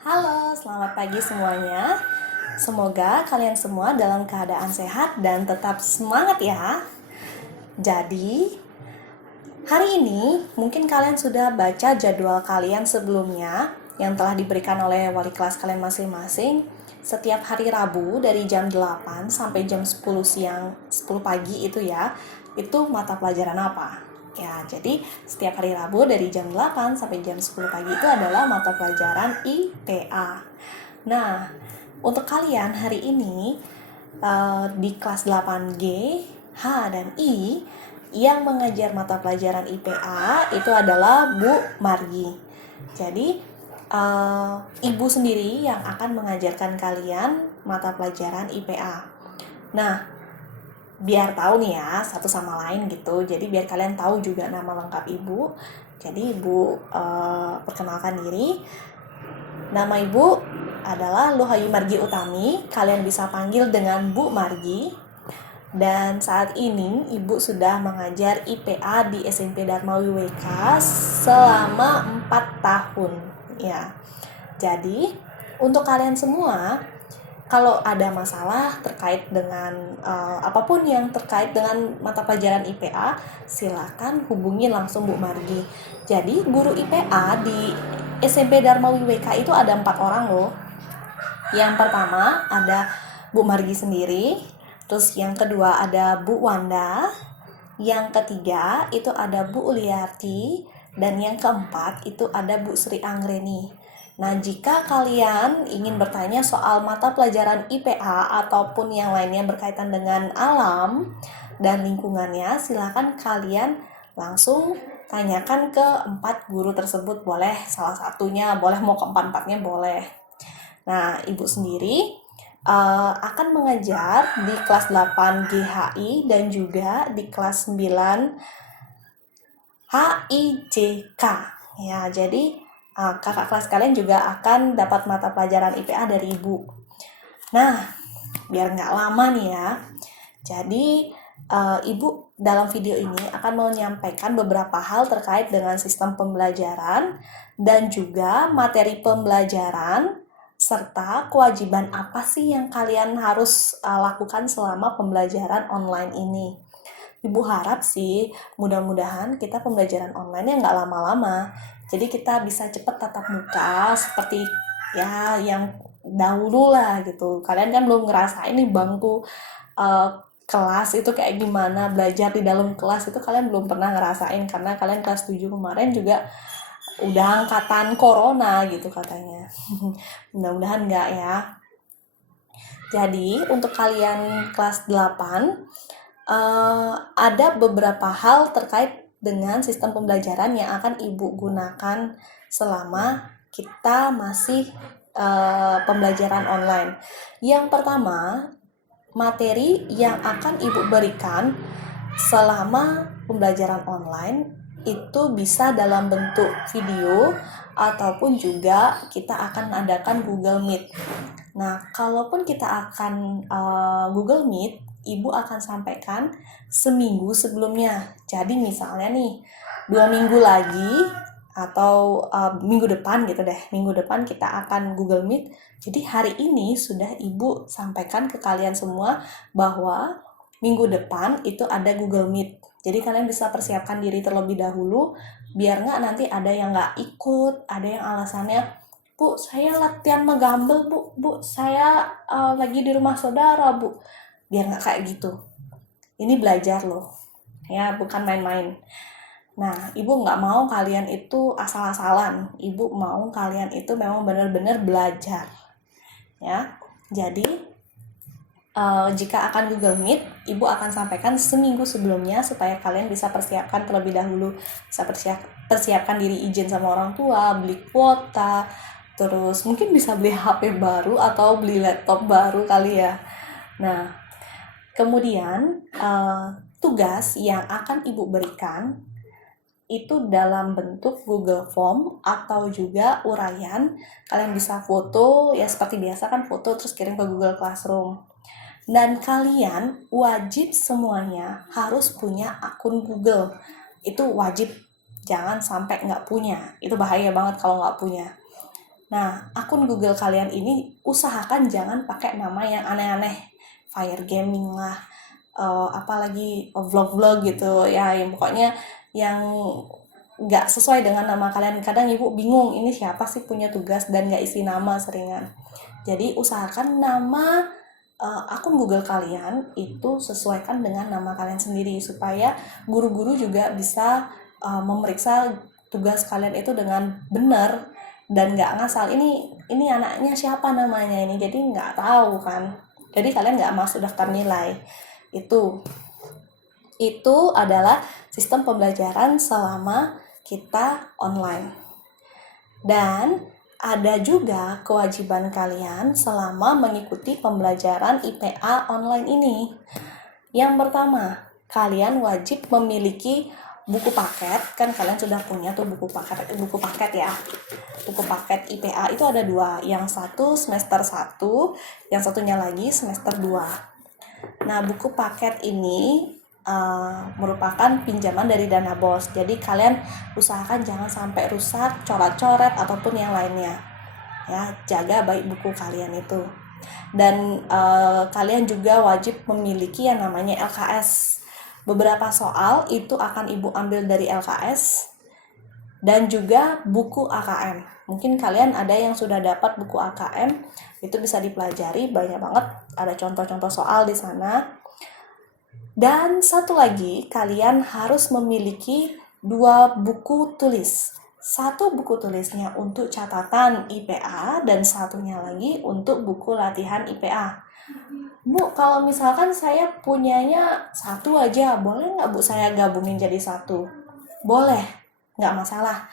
Halo, selamat pagi semuanya. Semoga kalian semua dalam keadaan sehat dan tetap semangat ya. Jadi, hari ini mungkin kalian sudah baca jadwal kalian sebelumnya yang telah diberikan oleh wali kelas kalian masing-masing. Setiap hari Rabu dari jam 8 sampai jam 10 siang, 10 pagi itu ya, itu mata pelajaran apa? Ya, jadi setiap hari Rabu dari jam 8 sampai jam 10 pagi itu adalah mata pelajaran IPA. Nah, untuk kalian hari ini di kelas 8G, H, dan I yang mengajar mata pelajaran IPA itu adalah Bu Margi. Jadi, ibu sendiri yang akan mengajarkan kalian mata pelajaran IPA. Nah, biar tahu nih ya satu sama lain gitu, jadi biar kalian tahu juga nama lengkap ibu. Jadi ibu perkenalkan diri. Nama ibu adalah Luhayu Margi Utami, kalian bisa panggil dengan Bu Margi. Dan saat ini ibu sudah mengajar IPA di SMP Dharma WK selama 4 tahun ya. Jadi untuk kalian semua, kalau ada masalah terkait dengan apapun yang terkait dengan mata pelajaran IPA, silakan hubungi langsung Bu Margi. Jadi guru IPA di SMP Dharma WK itu ada 4 orang loh. Yang pertama ada Bu Margi sendiri, terus yang kedua ada Bu Wanda, yang ketiga itu ada Bu Uliarti, dan yang keempat itu ada Bu Sri Anggreni. Nah, jika kalian ingin bertanya soal mata pelajaran IPA ataupun yang lainnya berkaitan dengan alam dan lingkungannya, silakan kalian langsung tanyakan ke 4 guru tersebut. Boleh salah satunya, boleh mau ke 4-4-nya boleh. Nah, ibu sendiri akan mengajar di kelas 8 GHI dan juga di kelas 9 HIJK. Ya, jadi kakak kelas kalian juga akan dapat mata pelajaran IPA dari ibu. Nah, biar nggak lama nih ya. Jadi, ibu dalam video ini akan menyampaikan beberapa hal terkait dengan sistem pembelajaran dan juga materi pembelajaran serta kewajiban apa sih yang kalian harus lakukan selama pembelajaran online ini. Ibu harap sih mudah-mudahan kita pembelajaran online-nya nggak lama-lama. Jadi kita bisa cepat tatap muka seperti ya yang dahulu lah gitu. Kalian kan belum ngerasain nih bangku kelas itu kayak gimana, belajar di dalam kelas itu kalian belum pernah ngerasain karena kalian kelas 7 kemarin juga udah angkatan corona gitu katanya. Mudah-mudahan enggak ya. Jadi untuk kalian kelas 8 ada beberapa hal terkait dengan sistem pembelajaran yang akan ibu gunakan selama kita masih pembelajaran online. Yang pertama, materi yang akan ibu berikan selama pembelajaran online itu bisa dalam bentuk video ataupun juga kita akan mengadakan Google Meet. Nah, kalaupun kita akan Google Meet, ibu akan sampaikan seminggu sebelumnya. Jadi misalnya nih 2 minggu lagi atau minggu depan gitu deh, minggu depan kita akan Google Meet. Jadi hari ini sudah ibu sampaikan ke kalian semua bahwa minggu depan itu ada Google Meet. Jadi kalian bisa persiapkan diri terlebih dahulu biar nggak nanti ada yang nggak ikut, ada yang alasannya, Bu, saya latihan menggambel, Bu, saya lagi di rumah saudara, Bu. Biar nggak kayak gitu. Ini belajar loh, ya bukan main-main. Nah, ibu nggak mau kalian itu asal-asalan. Ibu mau kalian itu memang benar-benar belajar. Ya, jadi jika akan Google Meet, ibu akan sampaikan seminggu sebelumnya supaya kalian bisa persiapkan terlebih dahulu. Bisa persiapkan diri izin sama orang tua, beli kuota, terus mungkin bisa beli HP baru atau beli laptop baru kali ya. Nah, kemudian tugas yang akan ibu berikan itu dalam bentuk Google Form atau juga uraian. Kalian bisa foto, ya seperti biasa kan foto terus kirim ke Google Classroom. Dan kalian wajib semuanya harus punya akun Google. Itu wajib, jangan sampai nggak punya. Itu bahaya banget kalau nggak punya. Nah, akun Google kalian ini usahakan jangan pakai nama yang aneh-aneh, fire gaming lah, apalagi vlog-vlog gitu ya, yang pokoknya yang nggak sesuai dengan nama kalian. Kadang ibu bingung ini siapa sih punya tugas dan nggak isi nama seringan. Jadi usahakan nama akun Google kalian itu sesuaikan dengan nama kalian sendiri, supaya guru-guru juga bisa memeriksa tugas kalian itu dengan benar dan nggak ngasal, ini anaknya siapa namanya ini, jadi nggak tahu kan, jadi kalian nggak masuk daftar nilai. Itu adalah sistem pembelajaran selama kita online. Dan ada juga kewajiban kalian selama mengikuti pembelajaran IPA online ini. Yang pertama, kalian wajib memiliki buku paket. Kan kalian sudah punya tuh buku paket ya. Buku paket IPA itu ada 2, yang satu semester 1, yang satunya lagi semester 2. Nah, buku paket ini merupakan pinjaman dari Dana Bos. Jadi kalian usahakan jangan sampai rusak, coret-coret ataupun yang lainnya. Ya, jaga baik buku kalian itu. Dan kalian juga wajib memiliki yang namanya LKS. Beberapa soal itu akan Ibu ambil dari LKS dan juga buku AKM. Mungkin kalian ada yang sudah dapat buku AKM, itu bisa dipelajari, banyak banget, ada contoh-contoh soal di sana. Dan satu lagi, kalian harus memiliki 2 buku tulis. Satu buku tulisnya untuk catatan IPA dan satunya lagi untuk buku latihan IPA. Bu, kalau misalkan saya punyanya satu aja, boleh nggak Bu saya gabungin jadi satu? Boleh, nggak masalah.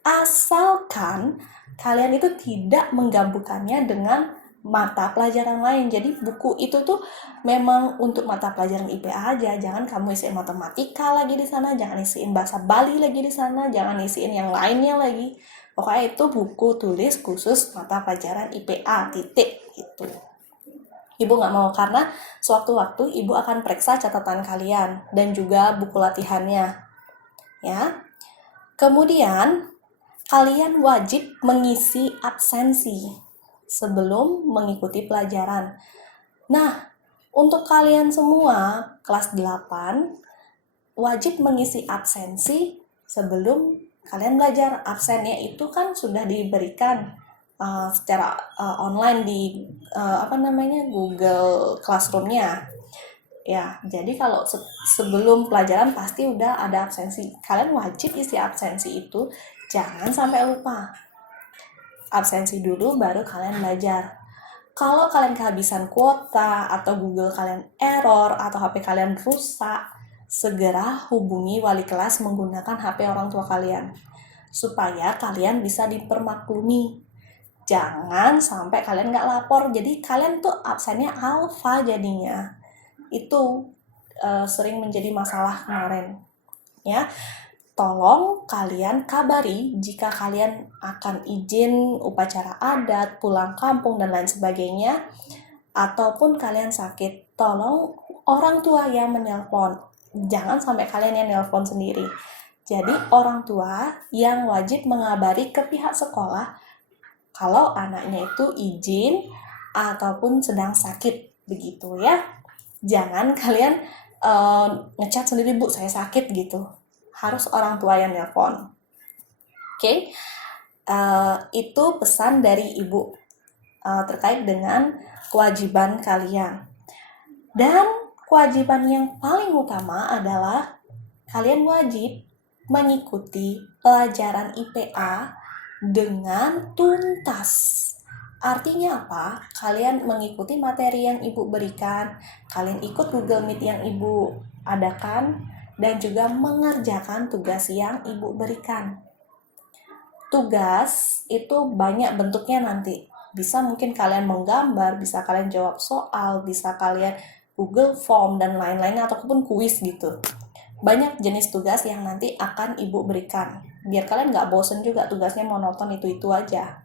Asalkan kalian itu tidak menggabungkannya dengan mata pelajaran lain. Jadi buku itu tuh memang untuk mata pelajaran IPA aja. Jangan kamu isiin matematika lagi di sana, jangan isiin bahasa Bali lagi di sana, jangan isiin yang lainnya lagi. Pokoknya itu buku tulis khusus mata pelajaran IPA, titik gitu. Ibu nggak mau, karena sewaktu-waktu Ibu akan periksa catatan kalian dan juga buku latihannya. Ya. Kemudian kalian wajib mengisi absensi sebelum mengikuti pelajaran. Nah, untuk kalian semua kelas 8 wajib mengisi absensi sebelum kalian belajar. Absennya itu kan sudah diberikan secara online di Google Classroom-nya. Ya, jadi kalau sebelum pelajaran pasti udah ada absensi. Kalian wajib isi absensi itu, jangan sampai lupa. Absensi dulu baru kalian belajar. Kalau kalian kehabisan kuota atau Google kalian error atau HP kalian rusak, segera hubungi wali kelas menggunakan HP orang tua kalian supaya kalian bisa dipermaklumi. Jangan sampai kalian nggak lapor, jadi kalian tuh absennya alfa jadinya. Itu sering menjadi masalah kemarin. Ya, tolong kalian kabari jika kalian akan izin upacara adat, pulang kampung, dan lain sebagainya, ataupun kalian sakit. Tolong orang tua yang menelpon. Jangan sampai kalian yang nelpon sendiri. Jadi orang tua yang wajib mengabari ke pihak sekolah kalau anaknya itu izin ataupun sedang sakit, begitu ya. Jangan kalian ngechat sendiri, Bu saya sakit gitu. Harus orang tua yang nelpon. Oke. Itu pesan dari Ibu terkait dengan kewajiban kalian. Dan kewajiban yang paling utama adalah kalian wajib mengikuti pelajaran IPA dengan tuntas. Artinya apa? Kalian mengikuti materi yang Ibu berikan, kalian ikut Google Meet yang Ibu adakan, dan juga mengerjakan tugas yang Ibu berikan. Tugas itu banyak bentuknya nanti. Bisa mungkin kalian menggambar, bisa kalian jawab soal, bisa kalian Google Form, dan lain-lainnya, ataupun kuis gitu. Banyak jenis tugas yang nanti akan Ibu berikan. Biar kalian nggak bosen juga tugasnya monoton itu-itu aja.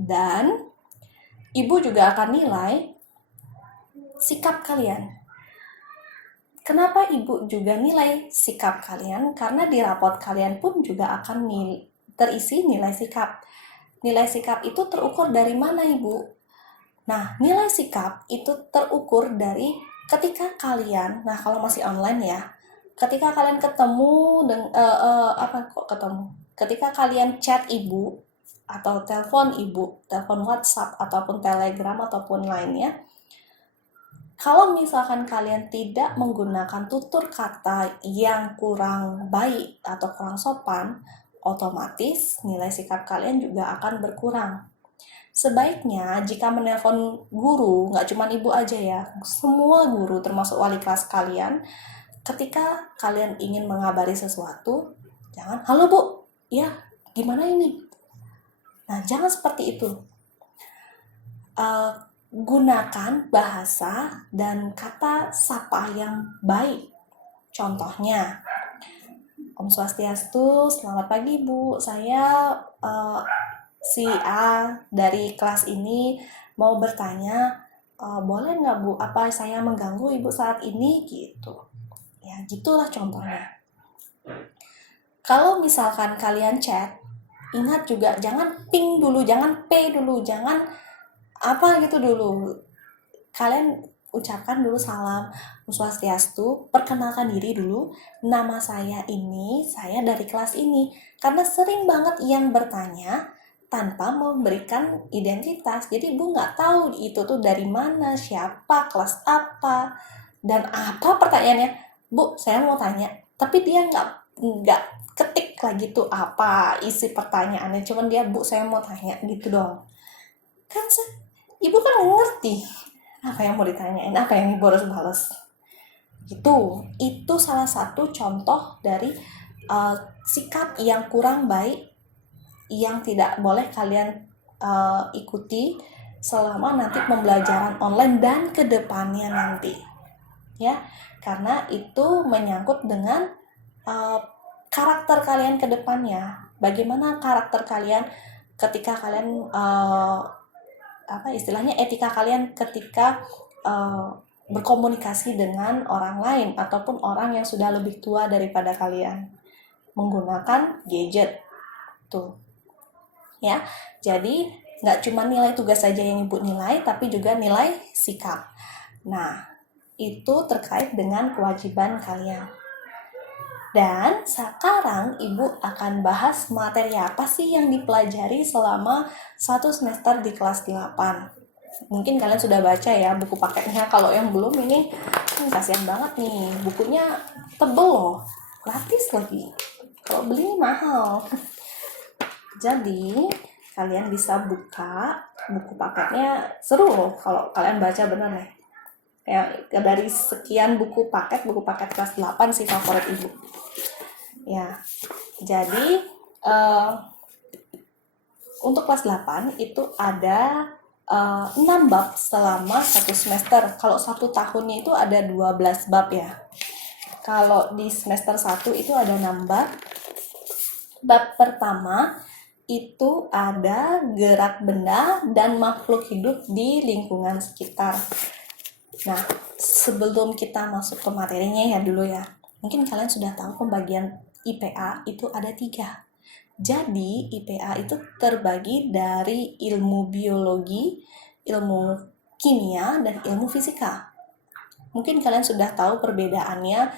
Dan Ibu juga akan nilai sikap kalian. Kenapa Ibu juga nilai sikap kalian? Karena di rapot kalian pun juga akan terisi nilai sikap. nilai sikap itu terukur dari mana, Ibu? Nah, nilai sikap itu terukur dari ketika kalian, nah kalau masih online ya, ketika kalian ketemu ketika kalian chat ibu atau telepon ibu, telepon WhatsApp ataupun Telegram ataupun lainnya, kalau misalkan kalian tidak menggunakan tutur kata yang kurang baik atau kurang sopan, otomatis nilai sikap kalian juga akan berkurang. Sebaiknya jika menelpon guru, nggak cuma ibu aja ya, semua guru termasuk wali kelas kalian, ketika kalian ingin mengabari sesuatu, jangan, halo bu, ya gimana ini? Nah, jangan seperti itu. Gunakan bahasa dan kata sapa yang baik. Contohnya, Om Swastiastu, selamat pagi Bu, saya si A dari kelas ini mau bertanya, boleh nggak Bu, apa saya mengganggu Ibu saat ini gitu. Ya, gitulah contohnya. Kalau misalkan kalian chat, ingat juga jangan ping dulu, jangan p dulu, jangan apa gitu dulu. Kalian ucapkan dulu salam Swastiastu, perkenalkan diri dulu, nama saya ini, saya dari kelas ini. Karena sering banget yang bertanya tanpa memberikan identitas. Jadi Bu nggak tahu itu tuh dari mana, siapa, kelas apa, dan apa pertanyaannya. Bu, saya mau tanya, tapi dia nggak ketik lagi tuh apa isi pertanyaannya, cuman dia, Bu, saya mau tanya gitu dong. Kan ibu kan ngerti apa yang mau ditanyain, apa yang ibu harus balas. Itu salah satu contoh dari sikap yang kurang baik yang tidak boleh kalian ikuti selama nanti pembelajaran online dan kedepannya nanti, ya, karena itu menyangkut dengan karakter kalian ke depannya. Bagaimana karakter kalian ketika kalian istilahnya etika kalian ketika berkomunikasi dengan orang lain ataupun orang yang sudah lebih tua daripada kalian menggunakan gadget tuh, ya. Jadi nggak cuma nilai tugas saja yang ibu nilai, tapi juga nilai sikap. Nah, itu terkait dengan kewajiban kalian. Dan sekarang ibu akan bahas materi apa sih yang dipelajari selama 1 semester di kelas 8. Mungkin kalian sudah baca ya buku paketnya. Kalau yang belum, ini kasihan banget nih, bukunya tebel loh, gratis lagi. Kalau beli mahal. Jadi kalian bisa buka buku paketnya, seru loh kalau kalian baca, bener nih. Ya, dari sekian buku paket kelas 8 sih favorit ibu. Ya, jadi untuk kelas 8 itu ada 6 bab selama 1 semester. Kalau 1 tahunnya itu ada 12 bab ya. Kalau di semester 1 itu ada 6 bab. Bab pertama itu ada gerak benda dan makhluk hidup di lingkungan sekitar. Nah, sebelum kita masuk ke materinya ya dulu ya, mungkin kalian sudah tahu pembagian IPA itu ada 3. Jadi IPA itu terbagi dari ilmu biologi, ilmu kimia, dan ilmu fisika. Mungkin kalian sudah tahu perbedaannya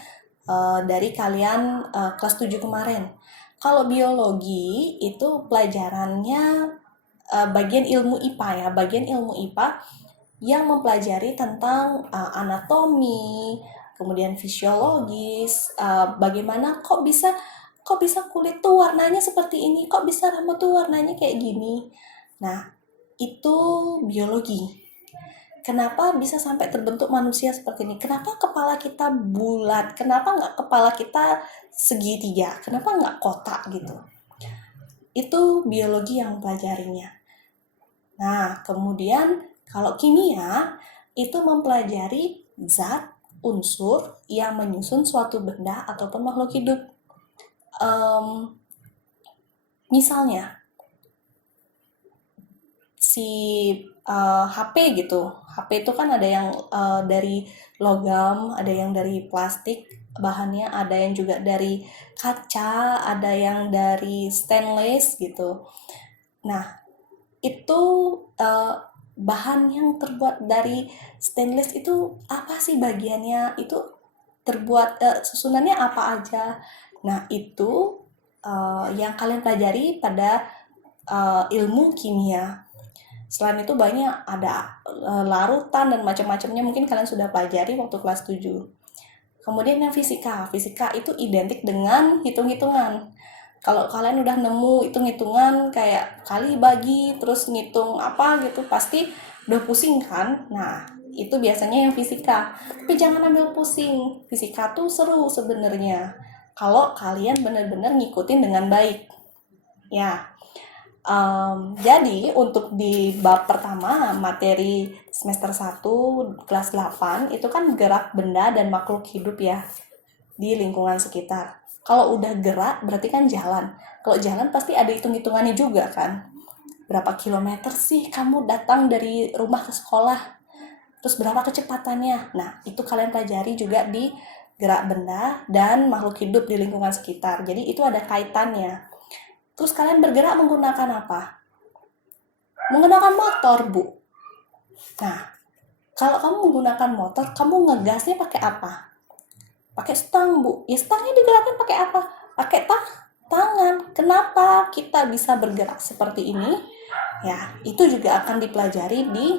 dari kalian kelas 7 kemarin. Kalau biologi itu pelajarannya bagian ilmu IPA ya, bagian ilmu IPA yang mempelajari tentang anatomi, kemudian fisiologis, bagaimana kok bisa kulit tuh warnanya seperti ini, kok bisa rambut tuh warnanya kayak gini. Nah, itu biologi. Kenapa bisa sampai terbentuk manusia seperti ini? Kenapa kepala kita bulat? Kenapa nggak kepala kita segitiga? Kenapa nggak kotak gitu? Itu biologi yang mempelajarinya. Nah, kemudian kalau kimia itu mempelajari zat, unsur yang menyusun suatu benda ataupun makhluk hidup. Misalnya si HP gitu. HP itu kan ada yang dari logam, ada yang dari plastik bahannya, ada yang juga dari kaca, ada yang dari stainless gitu. Nah, itu bahan yang terbuat dari stainless itu apa sih bagiannya, itu terbuat susunannya apa aja. Nah, itu yang kalian pelajari pada ilmu kimia. Selain itu banyak ada larutan dan macam-macamnya, mungkin kalian sudah pelajari waktu kelas 7. Kemudian yang fisika. Fisika itu identik dengan hitung-hitungan. Kalau kalian udah nemu hitung-hitungan kayak kali bagi terus ngitung apa gitu, pasti udah pusing kan. Nah, itu biasanya yang fisika. Tapi jangan ambil pusing. Fisika tuh seru sebenarnya kalau kalian benar-benar ngikutin dengan baik. Ya. Jadi untuk di bab pertama materi semester 1 kelas 8 itu kan gerak benda dan makhluk hidup ya di lingkungan sekitar. Kalau udah gerak berarti kan jalan. Kalau jalan pasti ada hitung-hitungannya juga kan. Berapa kilometer sih kamu datang dari rumah ke sekolah? Terus berapa kecepatannya? Nah, itu kalian pelajari juga di gerak benda dan makhluk hidup di lingkungan sekitar. Jadi itu ada kaitannya. Terus kalian bergerak menggunakan apa? Menggunakan motor, Bu. Nah, kalau kamu menggunakan motor, kamu ngegasnya pakai apa? Pakai stang, Bu. Ya, stangnya digerakkan pakai apa? Pakai tangan. Kenapa kita bisa bergerak seperti ini? Ya, itu juga akan dipelajari di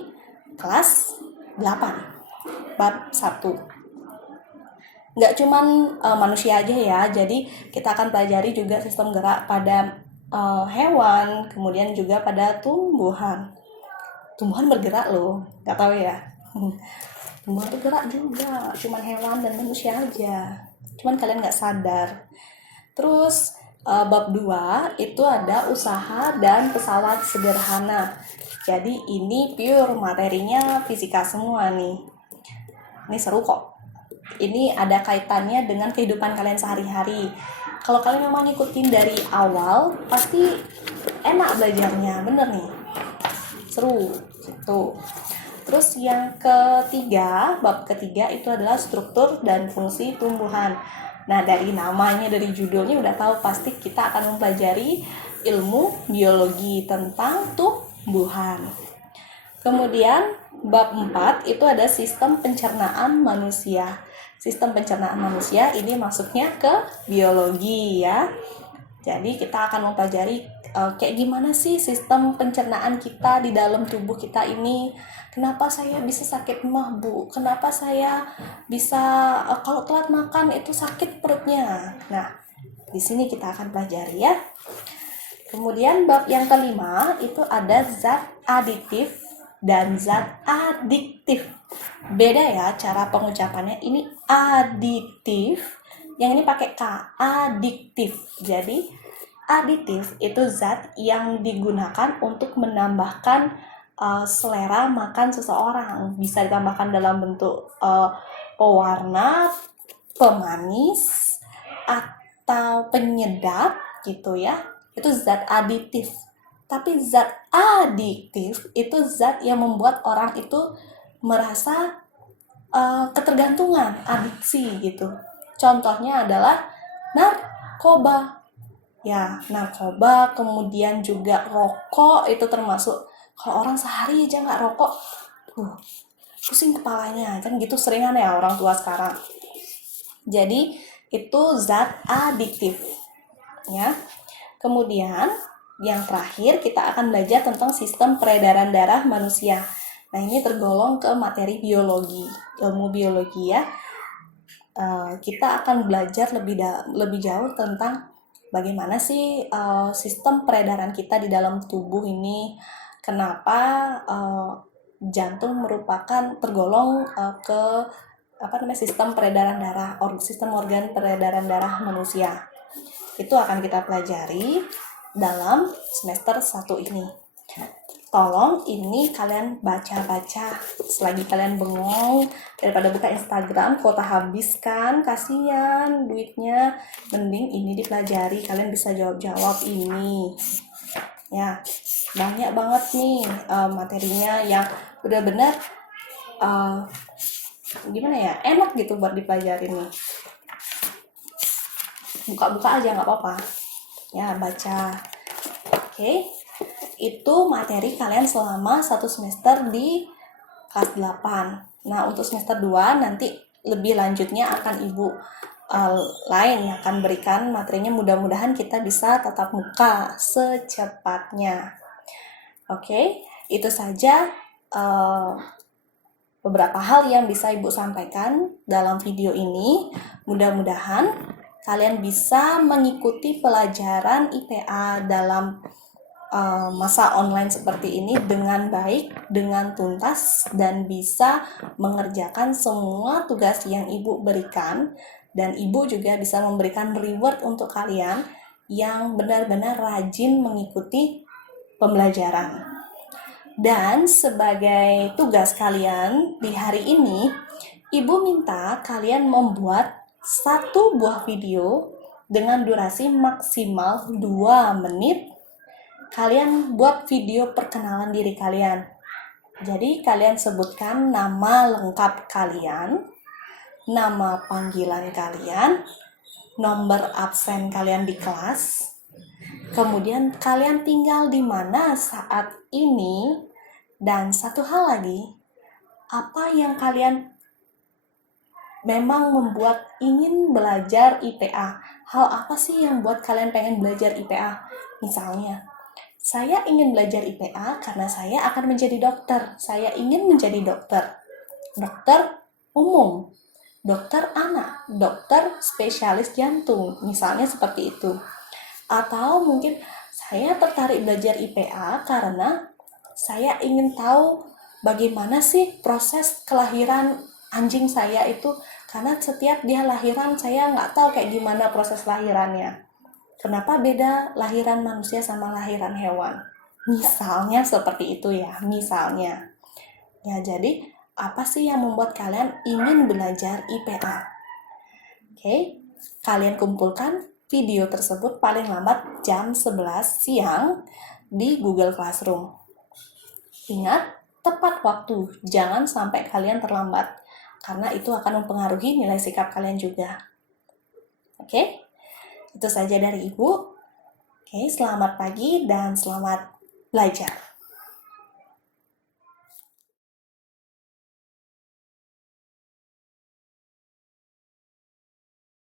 kelas 8, bab 1. Nggak cuman manusia aja ya, jadi kita akan pelajari juga sistem gerak pada hewan, kemudian juga pada tumbuhan. Tumbuhan bergerak loh, nggak tahu ya. Tumbuhan bergerak juga, cuman hewan dan manusia aja. Cuman kalian nggak sadar. Terus bab 2 itu ada usaha dan pesawat sederhana. Jadi ini pure materinya fisika semua nih. Ini seru kok. Ini ada kaitannya dengan kehidupan kalian sehari-hari. Kalau kalian memang ngikutin dari awal, pasti enak belajarnya, bener nih. Seru, gitu. Terus yang ketiga, bab ketiga itu adalah struktur dan fungsi tumbuhan. Nah, dari namanya, dari judulnya udah tahu pasti kita akan mempelajari ilmu biologi tentang tumbuhan. Kemudian bab 4 itu ada sistem pencernaan manusia. Sistem pencernaan manusia ini masuknya ke biologi ya. Jadi kita akan mempelajari kayak gimana sih sistem pencernaan kita di dalam tubuh kita ini. Kenapa saya bisa sakit mah, Bu? Kenapa saya bisa kalau telat makan itu sakit perutnya? Nah, di sini kita akan pelajari ya. Kemudian bab yang kelima itu ada zat aditif dan zat adiktif. Beda ya cara pengucapannya. Ini aditif, yang ini pakai K, adiktif. Jadi aditif itu zat yang digunakan untuk menambahkan selera makan seseorang. Bisa ditambahkan dalam bentuk pewarna, pemanis, atau penyedap gitu ya. Itu zat aditif. Tapi zat adiktif itu zat yang membuat orang itu merasa ketergantungan, adiksi gitu. Contohnya adalah narkoba. Ya, narkoba, kemudian juga rokok itu termasuk. Kalau orang sehari aja nggak rokok, pusing kepalanya, kan gitu seringan ya orang tua sekarang. Jadi itu zat adiktif, ya. Kemudian yang terakhir kita akan belajar tentang sistem peredaran darah manusia. Nah, ini tergolong ke materi biologi, ilmu biologi ya. Kita akan belajar lebih jauh tentang bagaimana sih sistem peredaran kita di dalam tubuh ini. Kenapa jantung merupakan tergolong ke sistem peredaran darah, sistem organ peredaran darah manusia. Itu akan kita pelajari dalam semester 1 ini. Tolong ini kalian baca-baca selagi kalian bengong, daripada buka Instagram kuota habis kan, kasihan duitnya. Mending ini dipelajari, kalian bisa jawab-jawab ini ya. Banyak banget nih materinya yang benar-benar gimana ya, enak gitu buat dipelajari nih. Buka-buka aja nggak apa-apa ya, baca. Oke. Itu materi kalian selama 1 semester di kelas 8. Nah, untuk semester 2 nanti lebih lanjutnya akan Ibu lain yang akan berikan materinya. Mudah-mudahan kita bisa tatap muka secepatnya. Oke, itu saja beberapa hal yang bisa Ibu sampaikan dalam video ini. Mudah-mudahan kalian bisa mengikuti pelajaran IPA dalam masa online seperti ini dengan baik, dengan tuntas, dan bisa mengerjakan semua tugas yang Ibu berikan, dan Ibu juga bisa memberikan reward untuk kalian yang benar-benar rajin mengikuti pembelajaran. Dan sebagai tugas kalian di hari ini, Ibu minta kalian membuat 1 buah video dengan durasi maksimal 2 menit. Kalian buat video perkenalan diri kalian. Jadi kalian sebutkan nama lengkap kalian, nama panggilan kalian, nomor absen kalian di kelas, kemudian kalian tinggal di mana saat ini, dan satu hal lagi, apa yang kalian memang membuat ingin belajar IPA. Hal apa sih yang buat kalian pengen belajar IPA? Misalnya, saya ingin belajar IPA karena saya akan menjadi dokter. Saya ingin menjadi dokter. Dokter umum, dokter anak, dokter spesialis jantung, misalnya seperti itu. Atau mungkin saya tertarik belajar IPA karena saya ingin tahu bagaimana sih proses kelahiran anjing saya itu. Karena setiap dia lahiran, saya nggak tahu kayak gimana proses lahirannya. Kenapa beda lahiran manusia sama lahiran hewan? Misalnya seperti itu ya, misalnya. Ya, jadi apa sih yang membuat kalian ingin belajar IPA? Oke, kalian kumpulkan video tersebut paling lambat jam 11 siang di Google Classroom. Ingat, tepat waktu, jangan sampai kalian terlambat, karena itu akan mempengaruhi nilai sikap kalian juga. Oke? Itu saja dari Ibu. Oke, selamat pagi dan selamat belajar.